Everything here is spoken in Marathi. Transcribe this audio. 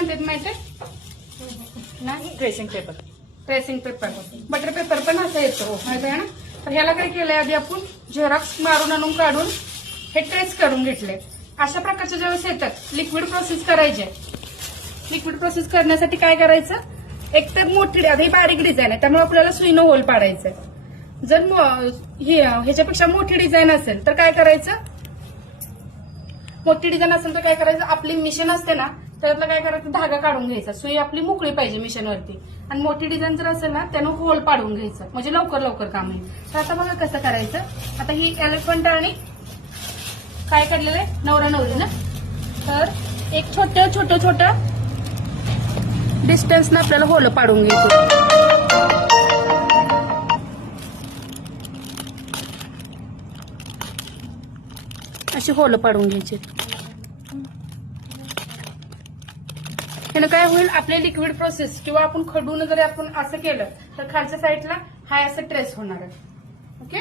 म्हणतात माहितीये? नाही, tracing paper. Tracing paper, butter paper पण असं येतो माहिती आहे ना. तर ह्याला काय केलंय, आधी आपण झेरॉक्स मारून आणून काढून हे ट्रेस करून घेतले. अशा प्रकारच्या ज्यावेळेस येतात लिक्विड प्रोसेस करायचे. लिक्विड प्रोसेस करण्यासाठी काय करायचं, एक तर मोठी, आता ही बारीक डिझाईन आहे त्यामुळे आपल्याला सुईनं होल पाडायचंय. जर ह्याच्यापेक्षा मोठी डिझाईन असेल तर काय करायचं, मोठी डिझाईन असेल तर काय करायचं, आपली मिशन असते ना त्यातलं काय करायचं, धागा काढून घ्यायचा. सुई आपली मोकळी पाहिजे मिशनवरती. आणि मोठी डिझाईन जर असेल ना त्यानं होल पाडून घ्यायचं, म्हणजे लवकर लवकर काम होईल. तर आता बघा कसं करायचं. आता ही एलिफंट आणि काय काढलेलं आहे, नवरा नवरी ना. तर एक छोटं छोटं छोटं डिस्टन्सनं आपल्याला होल पाडून घ्यायचं. अशी होल पाडून घ्यायची. त्यानं काय होईल, आपले लिक्विड प्रोसेस किंवा आपण खडून जरी आपण असं केलं तर खालच्या साईडला हाय असं ट्रेस होणार आहे. ओके.